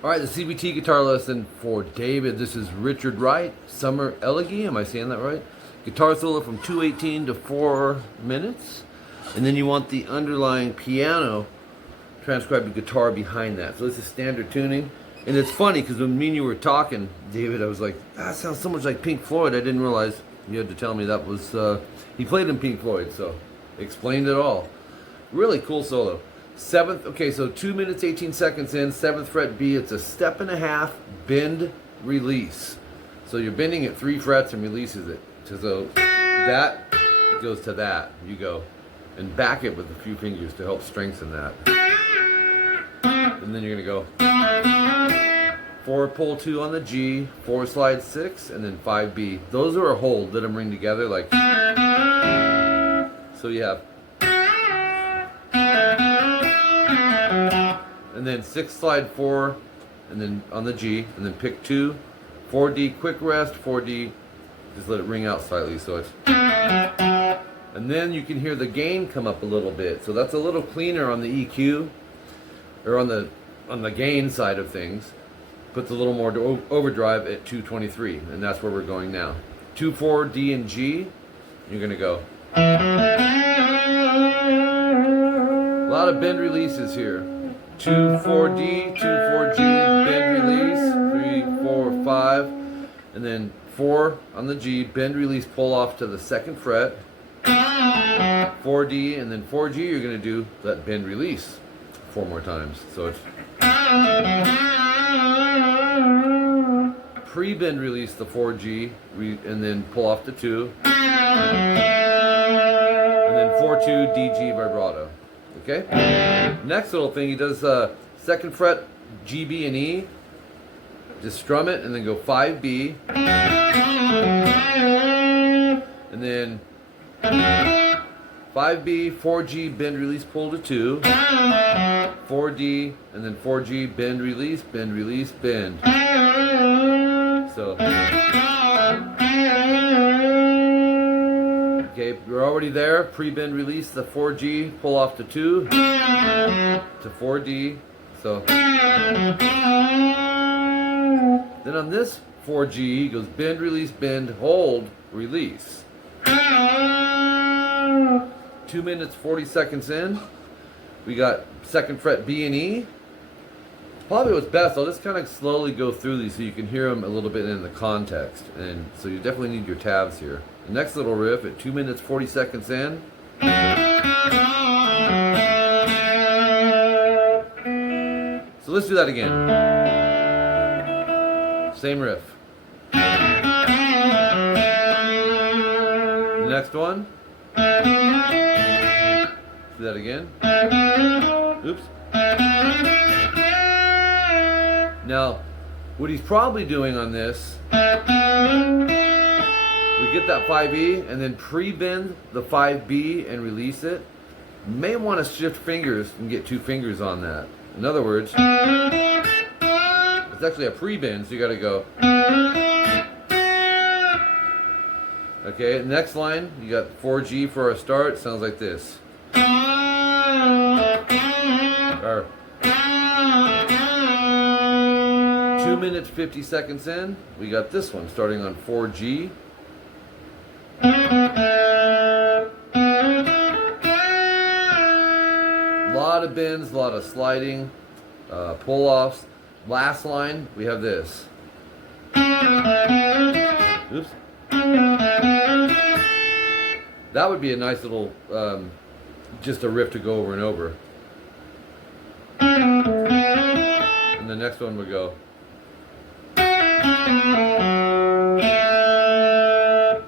All right, the CBT guitar lesson for David. This is Richard Wright, Summer Elegy. Am I saying that right? Guitar solo from 2:18 to 4 minutes. And then you want the underlying piano transcribed guitar behind that. So this is standard tuning. And it's funny because when me and you were talking, David, I was like, that sounds so much like Pink Floyd. I didn't realize you had to tell me that was, he played in Pink Floyd, so explained it all. Really cool solo. Seventh, okay, so 2 minutes, 18 seconds in, 7th fret B, it's a step and a half bend release. So you're bending it 3 frets and releases it. So that goes to that, you go. And back it with a few fingers to help strengthen that. And then you're gonna go 4 pull 2 on the G, 4 slide 6, and then 5 B. Those are a hold, let them ring together like. So you have. And then 6 slide 4, and then on the G, and then pick 2, 4D quick rest, 4D, just let it ring out slightly so it's. And then you can hear the gain come up a little bit, so that's a little cleaner on the EQ, or on the gain side of things. Puts a little more to overdrive at 223, and that's where we're going now. 2, 4, D and G, you're gonna go. A lot of bend releases here. 2, 4, D, 2, 4, G, bend release, 3, 4, 5, and then 4 on the G, bend release, pull off to the 2nd fret, 4D, and then 4G, you're going to do that bend release 4 more times. So it's pre-bend release the 4G, and then pull off to 2, and then 4-2, DG vibrato. Okay? Next little thing, he does 2nd fret, G, B, and E. Just strum it and then go 5B. And then 5B, 4G, bend, release, pull to 2. 4D, and then 4G, bend, release, bend. So. Okay, you're already there. Pre-bend release the 4G, pull off to 2, to 4D. So then on this 4G, it goes bend, release, bend, hold, release. 2 minutes, 40 seconds in. We got 2nd fret B and E. Probably what's best, I'll just kind of slowly go through these so you can hear them a little bit in the context. And so you definitely need your tabs here. The next little riff at 2 minutes, 40 seconds in. So let's do that again. Same riff. The next one. Do that again. Oops. Now, what he's probably doing on this, we get that 5E and then pre-bend the 5B and release it. You may want to shift fingers and get 2 fingers on that. In other words, it's actually a pre-bend, so you got to go. Okay, next line, you got 4G for our start. Sounds like this. Or 2 minutes, 50 seconds in, we got this one starting on 4G. A lot of bends, a lot of sliding, pull-offs. Last line, we have this. Oops. That would be a nice little, just a riff to go over and over. And the next one would go.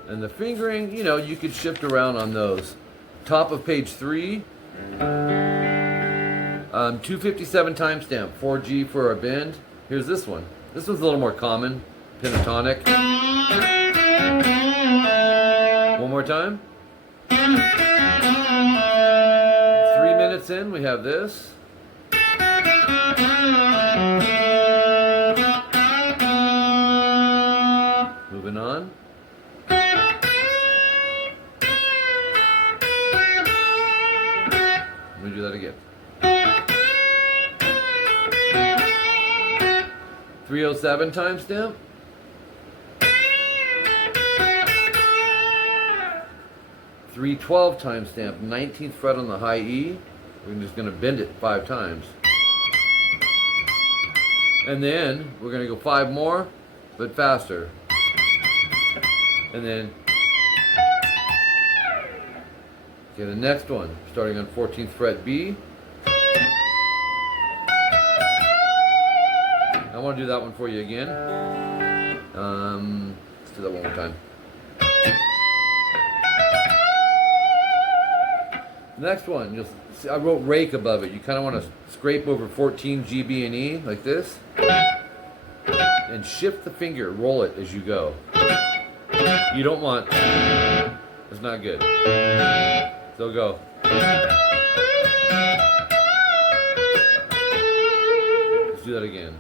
And the fingering, you know, you could shift around on those. Top of page 3. 257 timestamp. 4G for our bend. Here's this one. This one's a little more common. Pentatonic. One more time. 3 minutes in, we have this. Moving on. Let me do that again. 307 timestamp. 312 timestamp, 19th fret on the high E. We're just going to bend it 5 times. And then we're going to go 5 more, but faster. And then okay, the next one, starting on 14th fret B. I want to do that one for you again. Let's do that one more time. Next one, you'll see, I wrote rake above it. You kind of want to scrape over 14 G, B, and E like this, and shift the finger, roll it as you go. You don't want, it's not good. So go. Let's do that again.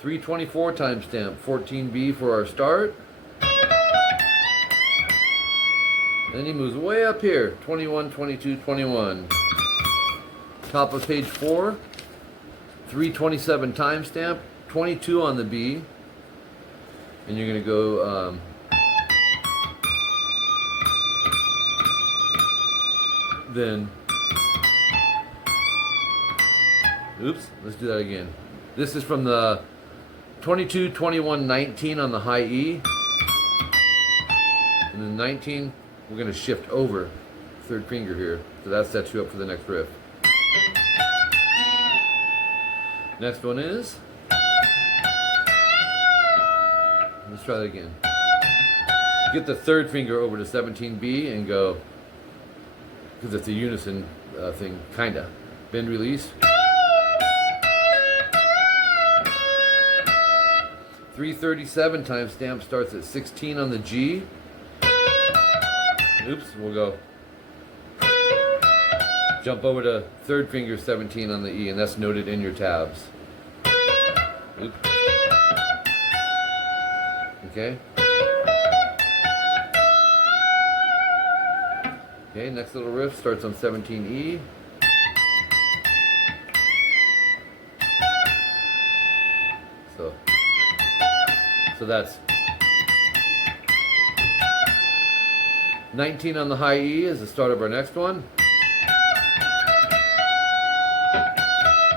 324 timestamp, 14B for our start. Then he moves way up here, 21, 22, 21. Top of page 4, 327 timestamp, 22 on the B. And you're going to go then, oops, let's do that again. This is from the 22, 21, 19 on the high E. And then 19, we're going to shift over, third finger here. So that sets you up for the next riff. Next one is, let's try that again. Get the third finger over to 17B and go, because it's a unison thing, kinda. Bend, release. 337 timestamp starts at 16 on the G. Oops, we'll go. Jump over to third finger 17 on the E, and that's noted in your tabs. Oops. Okay. Okay, next little riff starts on 17E. So that's 19 on the high E is the start of our next one.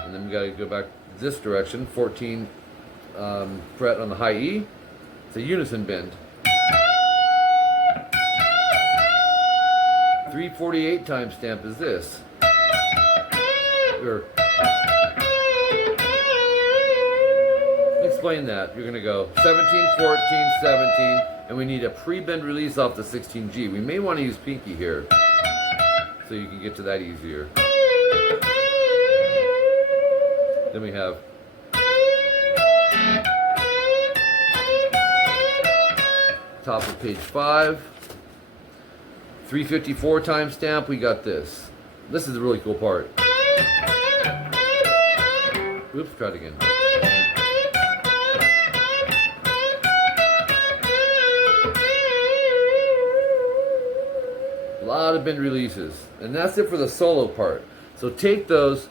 And then we got to go back this direction, 14 fret on the high E. It's a unison bend. 348 timestamp is this. Explain that. You're going to go 17, 14, 17, and we need a pre-bend release off the 16G. We may want to use pinky here, so you can get to that easier. Then we have top of page 5, 354 timestamp. We got this. This is a really cool part. Oops, try it again. A lot of bend releases, and that's it for the solo part. So take those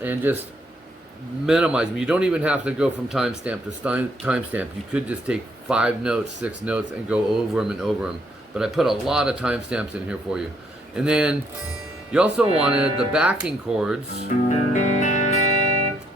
and just minimize them. You don't even have to go from timestamp to timestamp. You could just take 5 notes, 6 notes, and go over them and over them. But I put a lot of timestamps in here for you. And then you also wanted the backing chords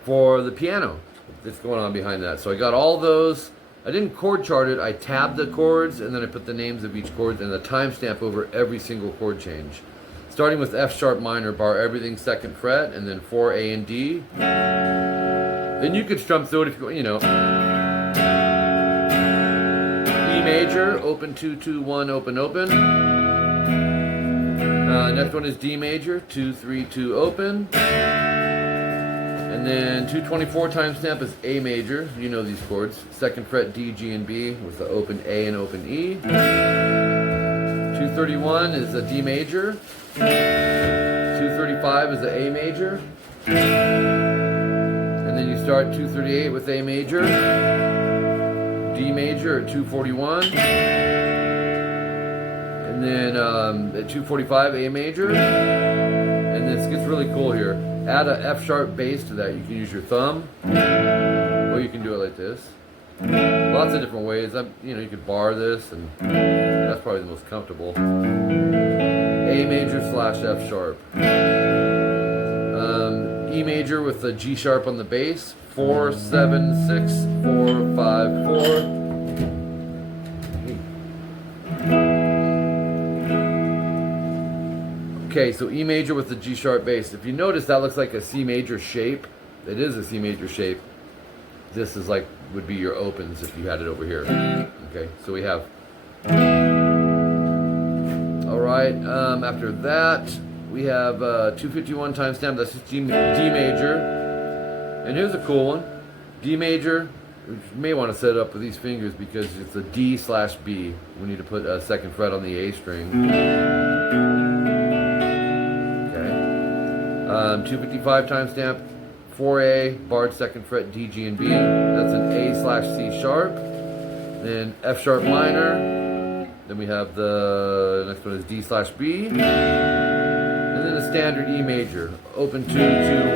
for the piano that's going on behind that. So I got all those. I didn't chord chart it. I tabbed the chords, and then I put the names of each chord and the timestamp over every single chord change. Starting with F sharp minor, bar everything 2nd fret, and then 4 A and D. Then you could strum through it if you know. E major, open 2 2 1, open open. Next one is D major, 2 3 2, open. And then 224 timestamp is A major. You know these chords. 2nd fret D, G, and B with the open A and open E. 231 is a D major. 235 is a A major. And then you start 238 with A major. D major at 241. And then at 245 A major. And this gets really cool here. add a F sharp bass to that. You can use your thumb, or you can do it like this. Lots of different ways. You could bar this, and that's probably the most comfortable. A major slash F sharp. E major with the G sharp on the bass. 4, 7, 6, 4, 5, 4. Okay, so E major with the G sharp bass. If you notice, that looks like a C major shape. It is a C major shape. This is like, would be your opens if you had it over here. Okay, so we have. All right, after that, we have 251 timestamp. That's just D major. And here's a cool one. D major. You may want to set it up with these fingers because it's a D slash B. We need to put a second fret on the A string. Okay. 255 timestamp. 4A, barred second fret, D, G, and B. That's an A slash C sharp. Then F sharp minor. Then we have the next one is D slash B. And then a standard E major. Open 2, 2,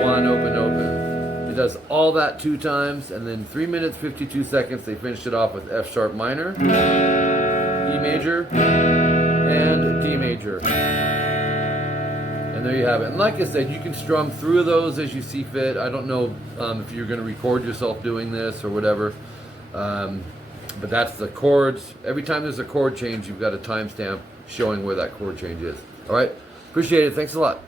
1, open, open. It does all that 2 times, and then 3 minutes, 52 seconds, they finished it off with F sharp minor, E major, and D major. And there you have it. And like I said, you can strum through those as you see fit. I don't know if you're going to record yourself doing this or whatever, but that's the chords. Every time there's a chord change, you've got a timestamp showing where that chord change is. All right, appreciate it. Thanks a lot.